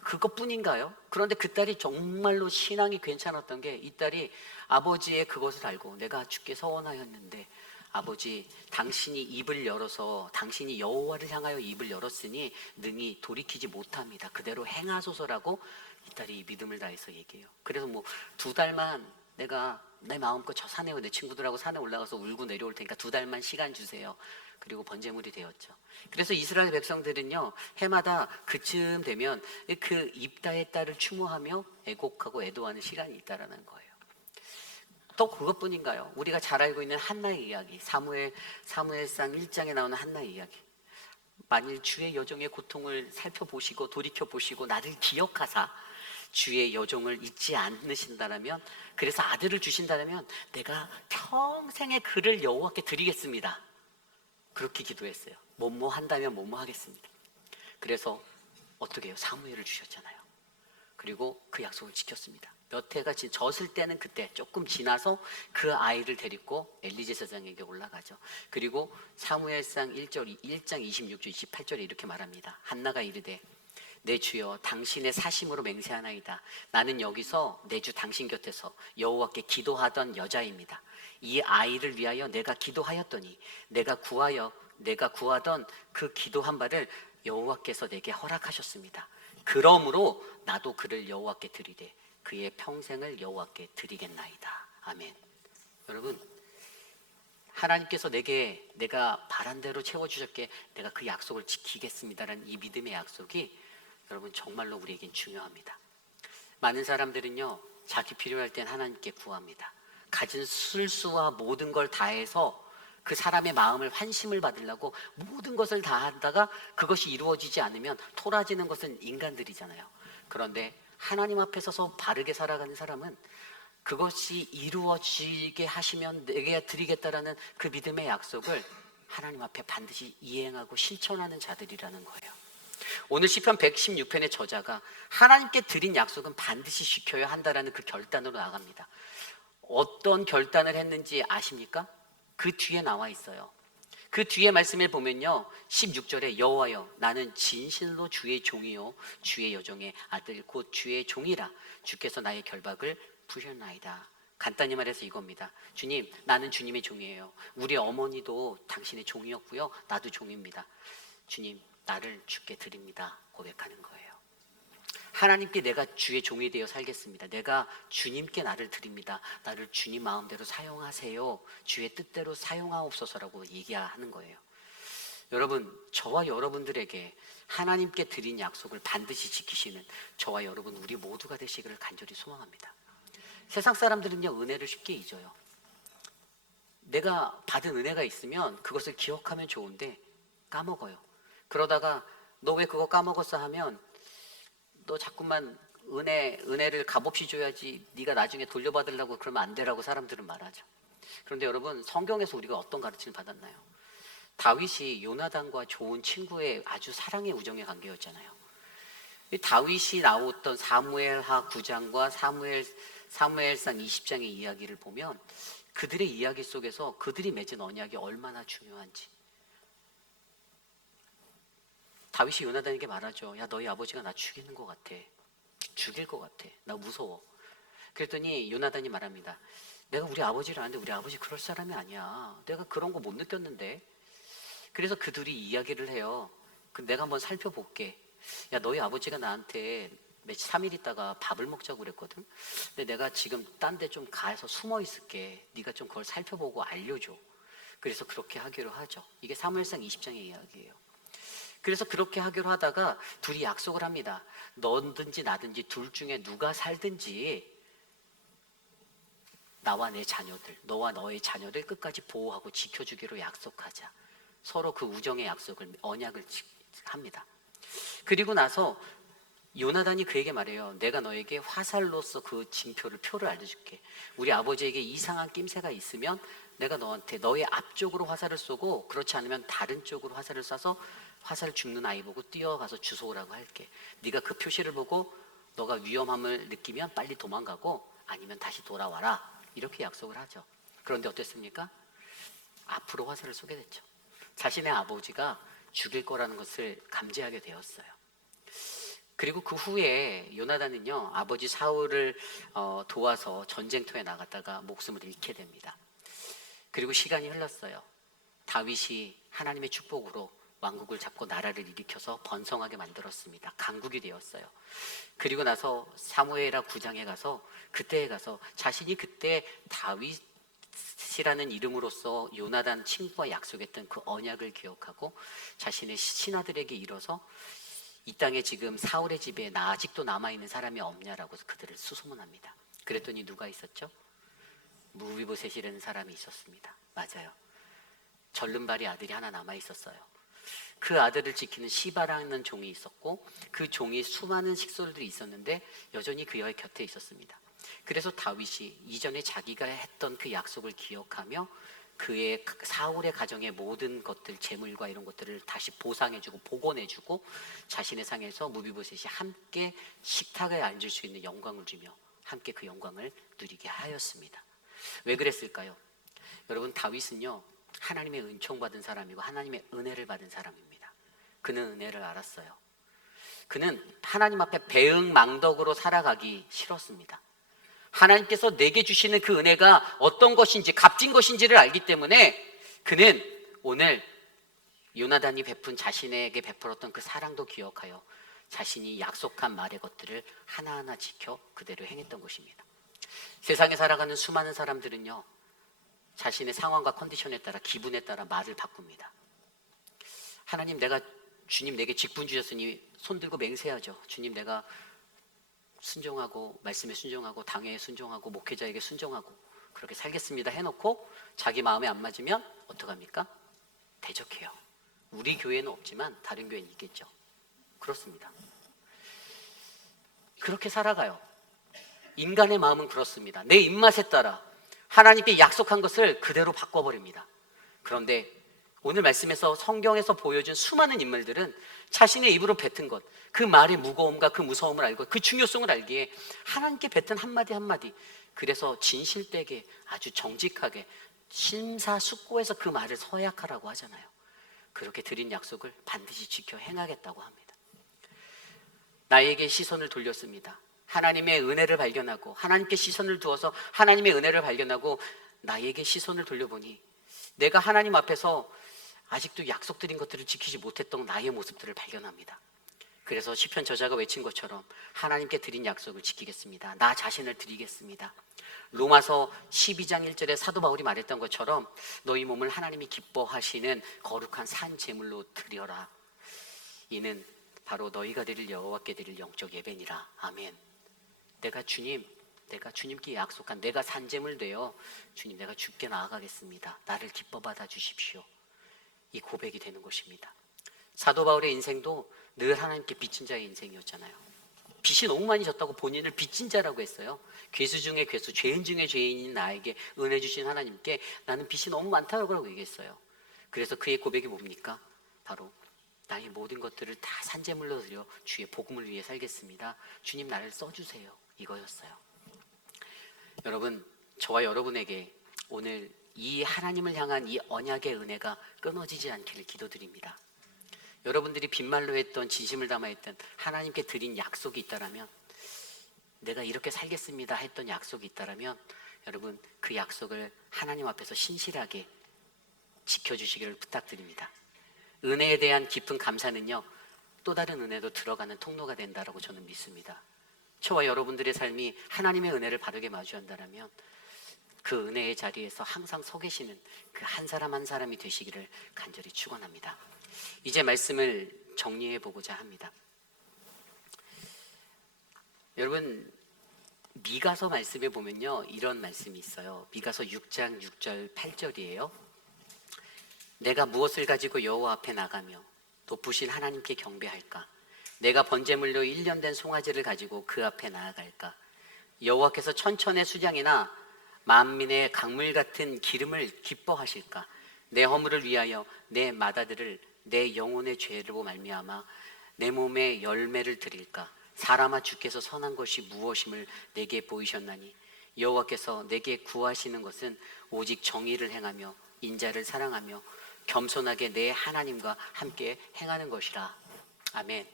그것뿐인가요? 그런데 그 딸이 정말로 신앙이 괜찮았던 게, 이 딸이 아버지의 그것을 알고, 내가 주께 서원하였는데 아버지, 당신이 입을 열어서, 당신이 여호와를 향하여 입을 열었으니 능히 돌이키지 못합니다. 그대로 행하소서라고 이 딸이 믿음을 다해서 얘기해요. 그래서 뭐 2달만 내가 내 마음껏 저 산에, 내 친구들하고 산에 올라가서 울고 내려올 테니까 2달만 시간 주세요. 그리고 번제물이 되었죠. 그래서 이스라엘 백성들은요, 해마다 그쯤 되면 그 입다의 딸을 추모하며 애곡하고 애도하는 시간이 있다라는 거예요. 또 그것뿐인가요? 우리가 잘 알고 있는 한나의 이야기, 사무엘상 1장에 나오는 한나의 이야기. 만일 주의 여종의 고통을 살펴보시고 돌이켜보시고 나를 기억하사 주의 여종을 잊지 않으신다라면, 그래서 아들을 주신다라면 내가 평생의 그를 여호와께 드리겠습니다. 그렇게 기도했어요. 뭐뭐 한다면 뭐뭐 하겠습니다. 그래서 어떻게 해요? 사무엘을 주셨잖아요. 그리고 그 약속을 지켰습니다. 몇 해가 졌을 때는 그때 조금 지나서 그 아이를 데리고 엘리제 사장에게 올라가죠. 그리고 사무엘상 1장 26절 28절에 이렇게 말합니다. 한나가 이르되 내 주여, 당신의 사심으로 맹세하나이다. 나는 여기서 내 주 당신 곁에서 여호와께 기도하던 여자입니다. 이 아이를 위하여 내가 기도하였더니 내가 구하던 그 기도한 바를 여호와께서 내게 허락하셨습니다. 그러므로 나도 그를 여호와께 드리되 그의 평생을 여호와께 드리겠나이다. 아멘. 여러분, 하나님께서 내가 바란 대로 채워주셨기에 내가 그 약속을 지키겠습니다라는 이 믿음의 약속이 여러분 정말로 우리에겐 중요합니다. 많은 사람들은요, 자기 필요할 땐 하나님께 구합니다. 가진 술수와 모든 걸 다해서 그 사람의 마음을 환심을 받으려고 모든 것을 다 한다가 그것이 이루어지지 않으면 토라지는 것은 인간들이잖아요. 그런데 하나님 앞에 서서 바르게 살아가는 사람은 그것이 이루어지게 하시면 내게 드리겠다라는 그 믿음의 약속을 하나님 앞에 반드시 이행하고 실천하는 자들이라는 거예요. 오늘 시편 116편의 저자가 하나님께 드린 약속은 반드시 지켜야 한다라는 그 결단으로 나갑니다. 어떤 결단을 했는지 아십니까? 그 뒤에 나와 있어요. 그 뒤에 말씀을 보면요, 16절에 여호와여 나는 진실로 주의 종이요 주의 여종의 아들 곧 주의 종이라. 주께서 나의 결박을 부셨나이다. 간단히 말해서 이겁니다. 주님, 나는 주님의 종이에요. 우리 어머니도 당신의 종이었고요, 나도 종입니다. 주님, 나를 주께 드립니다. 고백하는 거예요. 하나님께 내가 주의 종이 되어 살겠습니다. 내가 주님께 나를 드립니다. 나를 주님 마음대로 사용하세요. 주의 뜻대로 사용하옵소서라고 얘기하는 거예요. 여러분, 저와 여러분들에게 하나님께 드린 약속을 반드시 지키시는 저와 여러분 우리 모두가 되시기를 간절히 소망합니다. 세상 사람들은요, 은혜를 쉽게 잊어요. 내가 받은 은혜가 있으면 그것을 기억하면 좋은데 까먹어요. 그러다가 너 왜 그거 까먹었어 하면 너 자꾸만 은혜를 값없이 줘야지 네가 나중에 돌려받으려고 그러면 안 되라고 사람들은 말하죠. 그런데 여러분, 성경에서 우리가 어떤 가르침을 받았나요? 다윗이 요나단과 좋은 친구의 아주 사랑의 우정의 관계였잖아요. 이 다윗이 나왔던 사무엘하 9장과 사무엘상 20장의 이야기를 보면 그들의 이야기 속에서 그들이 맺은 언약이 얼마나 중요한지. 다윗이 요나단에게 말하죠. 야, 너희 아버지가 나 죽이는 것 같아. 죽일 것 같아. 나 무서워. 그랬더니 요나단이 말합니다. 내가 우리 아버지를 아는데 우리 아버지 그럴 사람이 아니야. 내가 그런 거 못 느꼈는데. 그래서 그 둘이 이야기를 해요. 내가 한번 살펴볼게. 야, 너희 아버지가 나한테 3일 있다가 밥을 먹자고 그랬거든. 근데 내가 지금 딴 데 좀 가서 숨어 있을게. 네가 좀 그걸 살펴보고 알려줘. 그래서 그렇게 하기로 하죠. 이게 사무엘상 20장의 이야기예요. 그래서 그렇게 하기로 하다가 둘이 약속을 합니다. 너든지 나든지 둘 중에 누가 살든지 나와 내 자녀들, 너와 너의 자녀를 끝까지 보호하고 지켜주기로 약속하자. 서로 그 우정의 약속을, 언약을 합니다. 그리고 나서 요나단이 그에게 말해요. 내가 너에게 화살로서 그 표를 알려줄게. 우리 아버지에게 이상한 낌새가 있으면 내가 너한테 너의 앞쪽으로 화살을 쏘고 그렇지 않으면 다른 쪽으로 화살을 쏴서 화살 죽는 아이 보고 뛰어가서 주워오라고 할게. 네가 그 표시를 보고 너가 위험함을 느끼면 빨리 도망가고 아니면 다시 돌아와라. 이렇게 약속을 하죠. 그런데 어땠습니까? 앞으로 화살을 쏘게 됐죠. 자신의 아버지가 죽일 거라는 것을 감지하게 되었어요. 그리고 그 후에 요나단은요, 아버지 사울을 도와서 전쟁터에 나갔다가 목숨을 잃게 됩니다. 그리고 시간이 흘렀어요. 다윗이 하나님의 축복으로 왕국을 잡고 나라를 일으켜서 번성하게 만들었습니다. 강국이 되었어요. 그리고 나서 사무엘하 9장에 가서 그때에 가서 자신이 그때 다윗이라는 이름으로써 요나단 친구와 약속했던 그 언약을 기억하고 자신의 신하들에게 이뤄서 이 땅에 지금 사울의 집에 나 아직도 남아있는 사람이 없냐라고 그들을 수소문합니다. 그랬더니 누가 있었죠? 무비보셋이라는 사람이 있었습니다. 맞아요. 절름발이 아들이 하나 남아있었어요. 그 아들을 지키는 시바라는 종이 있었고 그 종이 수많은 식솔들이 있었는데 여전히 그의 곁에 있었습니다. 그래서 다윗이 이전에 자기가 했던 그 약속을 기억하며 그의 사울의 가정의 모든 것들, 재물과 이런 것들을 다시 보상해주고 복원해주고 자신의 상에서 무비보셋이 함께 식탁에 앉을 수 있는 영광을 주며 함께 그 영광을 누리게 하였습니다. 왜 그랬을까요? 여러분, 다윗은요 하나님의 은총받은 사람이고 하나님의 은혜를 받은 사람입니다. 그는 은혜를 알았어요. 그는 하나님 앞에 배응망덕으로 살아가기 싫었습니다. 하나님께서 내게 주시는 그 은혜가 어떤 것인지 값진 것인지를 알기 때문에 그는 오늘 요나단이 베푼 자신에게 베풀었던 그 사랑도 기억하여 자신이 약속한 말의 것들을 하나하나 지켜 그대로 행했던 것입니다. 세상에 살아가는 수많은 사람들은요 자신의 상황과 컨디션에 따라 기분에 따라 말을 바꿉니다. 하나님, 주님 내게 직분 주셨으니 손 들고 맹세하죠. 주님, 내가 순종하고 말씀에 순종하고 당회에 순종하고 목회자에게 순종하고 그렇게 살겠습니다 해놓고 자기 마음에 안 맞으면 어떡합니까? 대적해요. 우리 교회는 없지만 다른 교회는 있겠죠. 그렇습니다. 그렇게 살아가요. 인간의 마음은 그렇습니다. 내 입맛에 따라 하나님께 약속한 것을 그대로 바꿔버립니다. 그런데 오늘 말씀에서 성경에서 보여준 수많은 인물들은 자신의 입으로 뱉은 것, 그 말의 무거움과 그 무서움을 알고 그 중요성을 알기에 하나님께 뱉은 한마디 한마디, 그래서 진실되게 아주 정직하게 심사숙고해서 그 말을 서약하라고 하잖아요. 그렇게 드린 약속을 반드시 지켜 행하겠다고 합니다. 나에게 시선을 돌렸습니다. 하나님의 은혜를 발견하고 하나님께 시선을 두어서 하나님의 은혜를 발견하고 나에게 시선을 돌려보니 내가 하나님 앞에서 아직도 약속드린 것들을 지키지 못했던 나의 모습들을 발견합니다. 그래서 시편 저자가 외친 것처럼 하나님께 드린 약속을 지키겠습니다. 나 자신을 드리겠습니다. 로마서 12장 1절에 사도 바울이 말했던 것처럼 너희 몸을 하나님이 기뻐하시는 거룩한 산 제물로 드려라. 이는 바로 너희가 드릴 여호와께 드릴 영적 예배니라. 아멘. 내가 주님께 약속한 내가 산 제물 되어 주님 내가 주께 나아가겠습니다. 나를 기뻐 받아 주십시오. 이 고백이 되는 것입니다. 사도 바울의 인생도 늘 하나님께 빚진 자의 인생이었잖아요. 빚이 너무 많이 졌다고 본인을 빚진 자라고 했어요. 괴수 중에 괴수, 죄인 중에 죄인인 나에게 은혜 주신 하나님께 나는 빚이 너무 많다고 얘기했어요. 그래서 그의 고백이 뭡니까? 바로 나의 모든 것들을 다 산제물로 드려 주의 복음을 위해 살겠습니다. 주님 나를 써주세요. 이거였어요. 여러분, 저와 여러분에게 오늘 이 하나님을 향한 이 언약의 은혜가 끊어지지 않기를 기도드립니다. 여러분들이 빈말로 했던 진심을 담아 했던 하나님께 드린 약속이 있다라면, 내가 이렇게 살겠습니다 했던 약속이 있다라면 여러분 그 약속을 하나님 앞에서 신실하게 지켜주시기를 부탁드립니다. 은혜에 대한 깊은 감사는요 또 다른 은혜도 들어가는 통로가 된다라고 저는 믿습니다. 저와 여러분들의 삶이 하나님의 은혜를 바르게 마주한다라면 그 은혜의 자리에서 항상 서 계시는 그 한 사람 한 사람이 되시기를 간절히 축원합니다. 이제 말씀을 정리해 보고자 합니다. 여러분, 미가서 말씀에 보면요 이런 말씀이 있어요. 미가서 6장 6절 8절이에요. 내가 무엇을 가지고 여호와 앞에 나가며 높으신 하나님께 경배할까? 내가 번제물로 1년 된 송아지를 가지고 그 앞에 나아갈까? 여호와께서 천천의 수량이나 만민의 강물 같은 기름을 기뻐하실까? 내 허물을 위하여 내 마다들을 내 영혼의 죄로 말미암아 내 몸에 열매를 드릴까? 사람아 주께서 선한 것이 무엇임을 내게 보이셨나니 여호와께서 내게 구하시는 것은 오직 정의를 행하며 인자를 사랑하며 겸손하게 내 하나님과 함께 행하는 것이라. 아멘.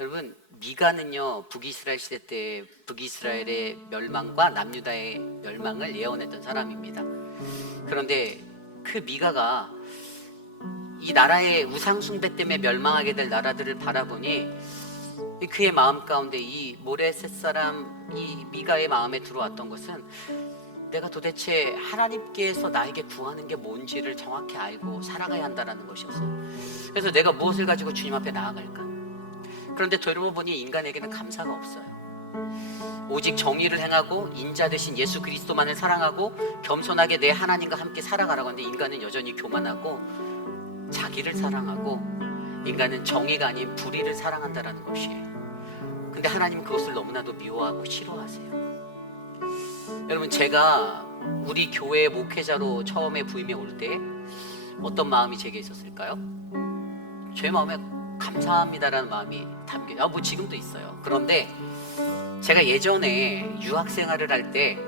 여러분, 미가는요 북이스라엘 시대 때 북이스라엘의 멸망과 남유다의 멸망을 예언했던 사람입니다. 그런데 그 미가가 이 나라의 우상 숭배 때문에 멸망하게 될 나라들을 바라보니 그의 마음 가운데 이 모레셋 사람 이 미가의 마음에 들어왔던 것은 내가 도대체 하나님께서 나에게 구하는 게 뭔지를 정확히 알고 살아가야 한다는 것이었어요. 그래서 내가 무엇을 가지고 주님 앞에 나아갈까? 그런데 되돌아보니 인간에게는 감사가 없어요. 오직 정의를 행하고 인자 되신 예수 그리스도만을 사랑하고 겸손하게 내 하나님과 함께 살아가라고 하는데 인간은 여전히 교만하고 자기를 사랑하고 인간은 정의가 아닌 불의를 사랑한다는 것이에요. 근데 하나님은 그것을 너무나도 미워하고 싫어하세요. 여러분, 제가 우리 교회 목회자로 처음에 부임해 올 때 어떤 마음이 제게 있었을까요? 제 마음에 감사합니다라는 마음이 담겨. 뭐 지금도 있어요. 그런데 제가 예전에 유학 생활을 할 때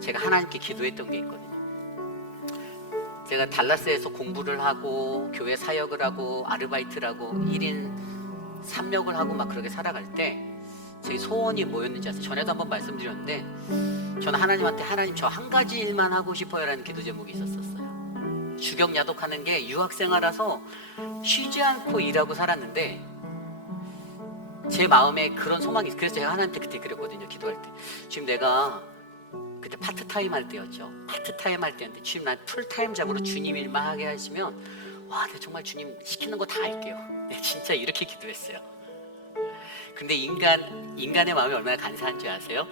제가 하나님께 기도했던 게 있거든요. 제가 달라스에서 공부를 하고 교회 사역을 하고 아르바이트를 하고 1인 3역을 하고 막 그렇게 살아갈 때 제 소원이 뭐였는지 아세요? 전에도 한번 말씀드렸는데 저는 하나님한테 하나님 저 한 가지 일만 하고 싶어요 라는 기도 제목이 있었어요. 주경 야독하는 게 유학생활라서 쉬지 않고 일하고 살았는데 제 마음에 그런 소망이 있어요. 그래서 제가 하나님한테 그때 그랬거든요. 기도할 때 지금 내가 그때 파트타임 할 때였죠. 파트타임 할 때였는데 지금 난 풀타임 잡으로 주님 일만 하게 하시면 와, 내가 정말 주님 시키는 거 다 할게요. 네, 진짜 이렇게 기도했어요. 근데 인간의 마음이 얼마나 간사한지 아세요?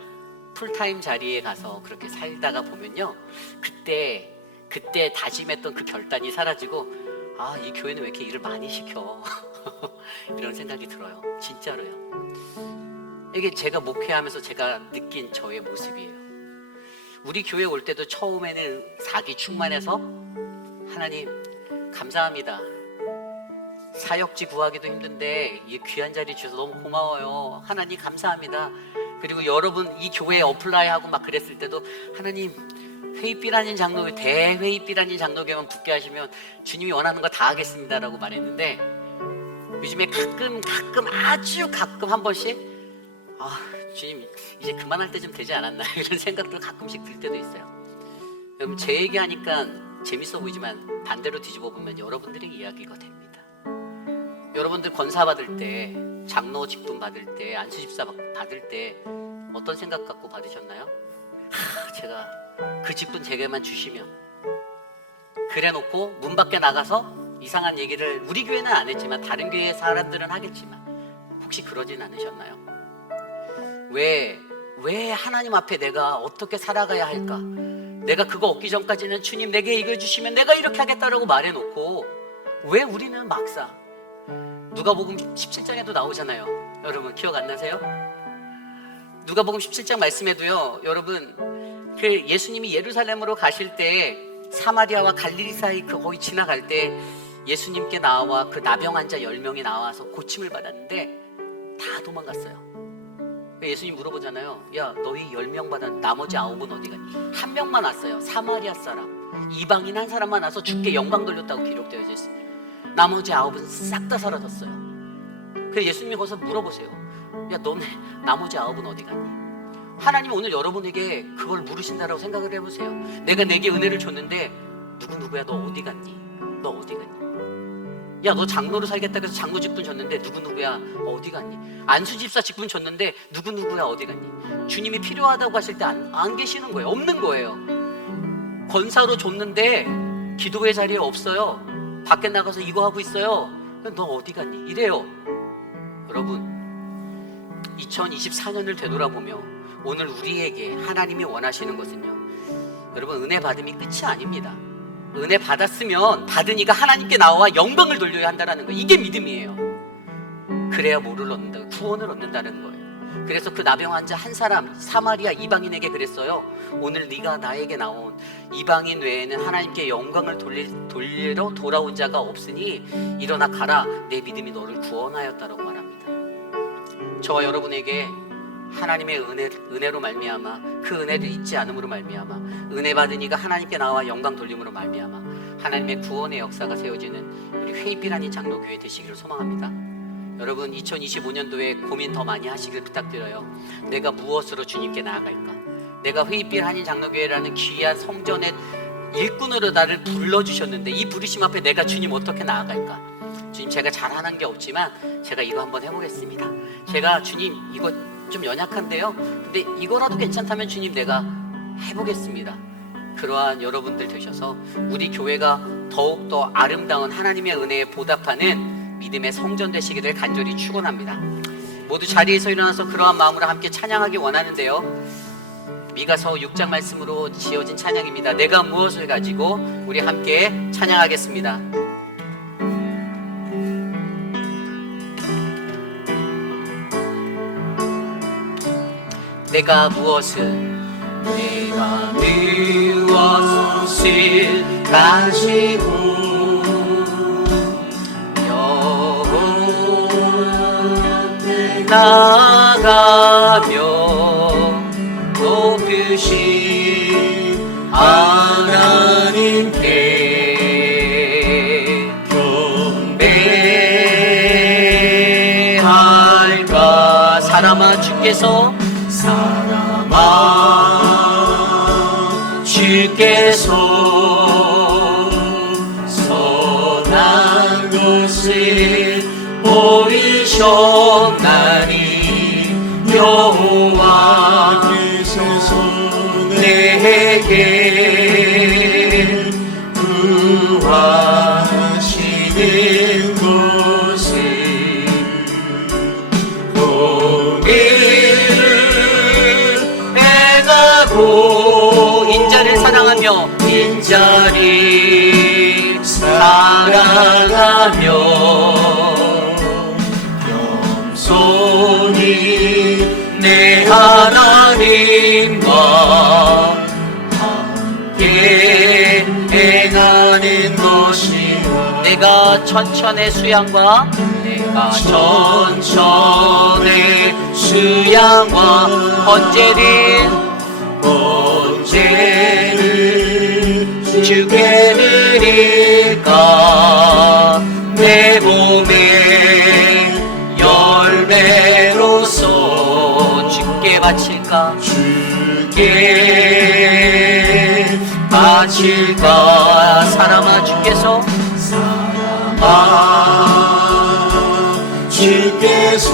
풀타임 자리에 가서 그렇게 살다가 보면요 그때 다짐했던 그 결단이 사라지고 아, 이 교회는 왜 이렇게 일을 많이 시켜 이런 생각이 들어요. 진짜로요. 이게 제가 목회하면서 제가 느낀 저의 모습이에요. 우리 교회 올 때도 처음에는 사기 충만해서 하나님 감사합니다. 사역지 구하기도 힘든데 이 귀한 자리 주셔서 너무 고마워요. 하나님 감사합니다. 그리고 여러분 이 교회에 어플라이하고 막 그랬을 때도 하나님 회의빛 아닌 장로교, 대회의빛 아닌 장로교만 붙게 하시면 주님이 원하는 거 다 하겠습니다라고 말했는데, 요즘에 가끔 아주 가끔 한 번씩 주님 이제 그만할 때 좀 되지 않았나 이런 생각도 가끔씩 들 때도 있어요. 여러분, 제 얘기하니까 재밌어 보이지만 반대로 뒤집어 보면 여러분들의 이야기가 됩니다. 여러분들 권사 받을 때, 장로 직분 받을 때, 안수집사 받을 때 어떤 생각 갖고 받으셨나요? 제가 그 직분 제게만 주시면, 그래 놓고 문 밖에 나가서 이상한 얘기를, 우리 교회는 안 했지만 다른 교회 사람들은 하겠지만, 혹시 그러진 않으셨나요? 왜 하나님 앞에 내가 어떻게 살아가야 할까? 내가 그거 얻기 전까지는 주님 내게 이걸 주시면 내가 이렇게 하겠다라고 말해놓고, 왜 우리는 막상 누가복음 17장에도 나오잖아요. 여러분 기억 안 나세요? 누가복음 17장 말씀에도요, 여러분 그 예수님이 예루살렘으로 가실 때 사마리아와 갈릴리 사이 그 거의 지나갈 때 예수님께 나와 그 나병 환자 10명이 나와서 고침을 받았는데 다 도망갔어요. 예수님 물어보잖아요. 야, 너희 10명 받았는데 나머지 9은 어디 갔니? 한 명만 왔어요. 사마리아 사람, 이방인 한 사람만 와서 주께 영광 돌렸다고 기록되어 있어요. 나머지 9은 싹 다 사라졌어요. 그래서 예수님이 거기서 물어보세요. 야, 너네 나머지 9은 어디 갔니? 하나님 오늘 여러분에게 그걸 물으신다라고 생각을 해보세요. 내가 내게 은혜를 줬는데 누구야 너 어디 갔니? 너 어디 갔니? 야, 너 장로로 살겠다고 해서 장로 직분 줬는데 누구야 어디 갔니? 안수집사 직분 줬는데 누구야 어디 갔니? 주님이 필요하다고 하실 때 안 계시는 거예요. 없는 거예요. 권사로 줬는데 기도회 자리에 없어요. 밖에 나가서 이거 하고 있어요. 너 어디 갔니? 이래요. 여러분, 2024년을 되돌아보며 오늘 우리에게 하나님이 원하시는 것은요, 여러분, 은혜 받음이 끝이 아닙니다. 은혜 받았으면 받으니까 하나님께 나와 영광을 돌려야 한다는 거예요. 이게 믿음이에요. 그래야 뭐를 얻는다? 구원을 얻는다는 거예요. 그래서 그 나병 환자 한 사람, 사마리아 이방인에게 그랬어요. 오늘 네가 나에게 나온 이방인 외에는 하나님께 영광을 돌리러 돌아온 자가 없으니 일어나 가라. 내 믿음이 너를 구원하였다라고 말합니다. 저와 여러분에게 하나님의 은혜로 말미암아, 그 은혜를 잊지 않음으로 말미암아, 은혜 받은 이가 하나님께 나와 영광 돌림으로 말미암아 하나님의 구원의 역사가 세워지는 우리 회의빛 아닌 장로교회 되시기를 소망합니다. 여러분, 2025년도에 고민 더 많이 하시길 부탁드려요. 내가 무엇으로 주님께 나아갈까? 내가 회의빛 아닌 장로교회라는 귀한 성전의 일꾼으로 나를 불러주셨는데 이 부르심 앞에 내가 주님 어떻게 나아갈까? 주님, 제가 잘하는 게 없지만 제가 이거 한번 해보겠습니다. 제가 주님 이거 좀 연약한데요, 근데 이거라도 괜찮다면 주님 내가 해보겠습니다. 그러한 여러분들 되셔서 우리 교회가 더욱더 아름다운 하나님의 은혜에 보답하는 믿음의 성전 되시기를 간절히 축원합니다. 모두 자리에서 일어나서 그러한 마음으로 함께 찬양하기 원하는데요, 미가서 6장 말씀으로 지어진 찬양입니다. 내가 무엇을 가지고, 우리 함께 찬양하겠습니다. 내가 무엇을 가지고 영원히 나아가며 높으신 하나님께 경배할까? 사람아, 주께서 선한 것을 보이셨나니 여호와께서 내게 구하시는 것을 인자를 사랑하며 겸손히 내 하나님과 함께 행하는 것이요. 내가 천천의 수양과 번제를 바칠까? 주께 바칠까? 사람아 주께서 주께서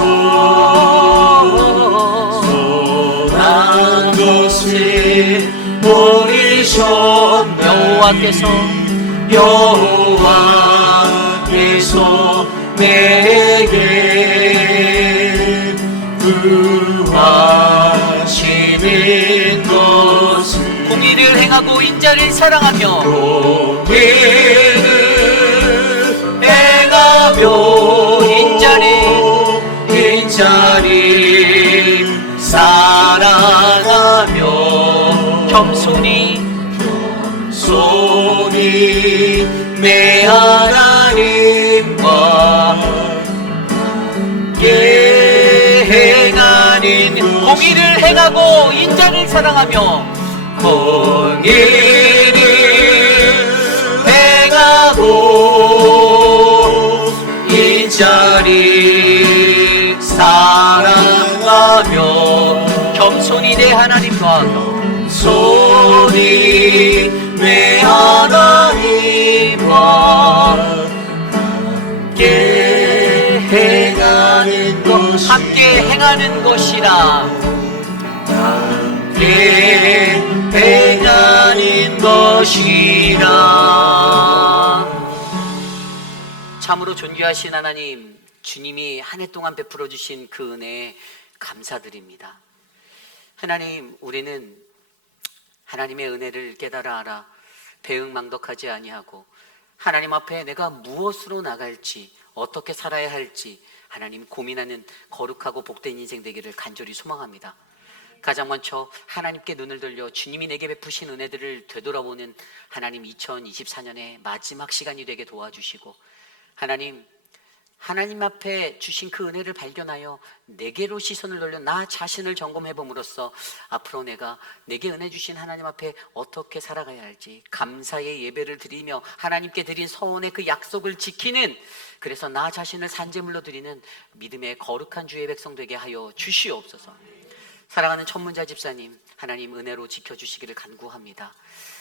선한 것을 보이셨네. 여호와께서 내게 구하시는 것을 공의를 행하고 인자를 사랑하며 공의를 행하며 인자를 사랑하며 겸손히 내 하나님과 행하는 공의를 행하고 인자를 사랑하며 공의를 행하고 인자를 사랑하며 겸손히 내 하나님과 겸손히 내 하나님과 함께 행하는 것이라. 함께 행하는 것이라. 참으로 존귀하신 하나님, 주님이 한 해 동안 베풀어 주신 그 은혜에 감사드립니다. 하나님, 우리는 하나님의 은혜를 깨달아 알아 배응망덕하지 아니하고 하나님 앞에 내가 무엇으로 나갈지, 어떻게 살아야 할지 하나님 고민하는 거룩하고 복된 인생 되기를 간절히 소망합니다. 가장 먼저 하나님께 눈을 돌려 주님이 내게 베푸신 은혜들을 되돌아보는 하나님 2024년의 마지막 시간이 되게 도와주시고, 하나님 앞에 주신 그 은혜를 발견하여 내게로 시선을 돌려 나 자신을 점검해 봄으로써 앞으로 내게 은혜 주신 하나님 앞에 어떻게 살아가야 할지 감사의 예배를 드리며 하나님께 드린 서원의 그 약속을 지키는, 그래서 나 자신을 산제물로 드리는 믿음의 거룩한 주의 백성 되게 하여 주시옵소서. 사랑하는 천문자 집사님, 하나님 은혜로 지켜주시기를 간구합니다.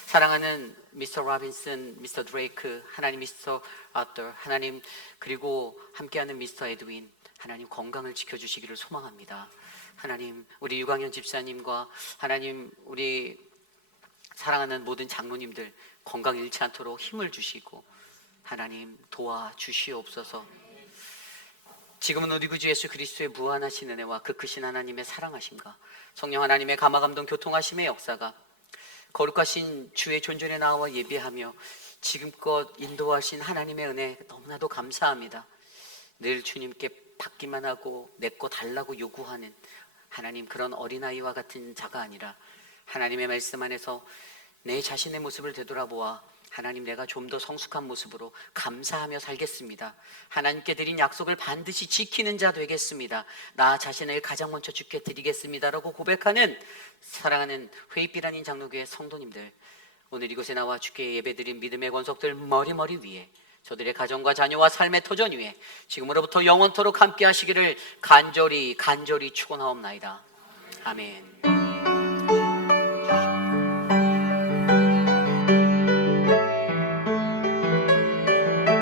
사랑하는 미스터 로빈슨, 미스터 드레이크, 하나님 미스터 아터, 하나님 그리고 함께하는 미스터 에드윈, 하나님 건강을 지켜주시기를 소망합니다. 하나님 우리 유광현 집사님과 하나님 우리 사랑하는 모든 장로님들 건강 잃지 않도록 힘을 주시고 하나님 도와주시옵소서. 지금은 우리 구주 예수 그리스도의 무한하신 은혜와 그 크신 하나님의 사랑하심과 성령 하나님의 감화감동 교통하심의 역사가 거룩하신 주의 존전에 나와 예배하며 지금껏 인도하신 하나님의 은혜 너무나도 감사합니다. 늘 주님께 받기만 하고 내 거 달라고 요구하는 하나님 그런 어린아이와 같은 자가 아니라 하나님의 말씀 안에서 내 자신의 모습을 되돌아보아 하나님 내가 좀 더 성숙한 모습으로 감사하며 살겠습니다. 하나님께 드린 약속을 반드시 지키는 자 되겠습니다. 나 자신을 가장 먼저 주께 드리겠습니다라고 고백하는 사랑하는 회입비라는 장로교회 성도님들, 오늘 이곳에 나와 주께 예배드린 믿음의 권속들 머리머리 위에 저들의 가정과 자녀와 삶의 터전 위에 지금으로부터 영원토록 함께 하시기를 간절히 축원하옵나이다. 아멘.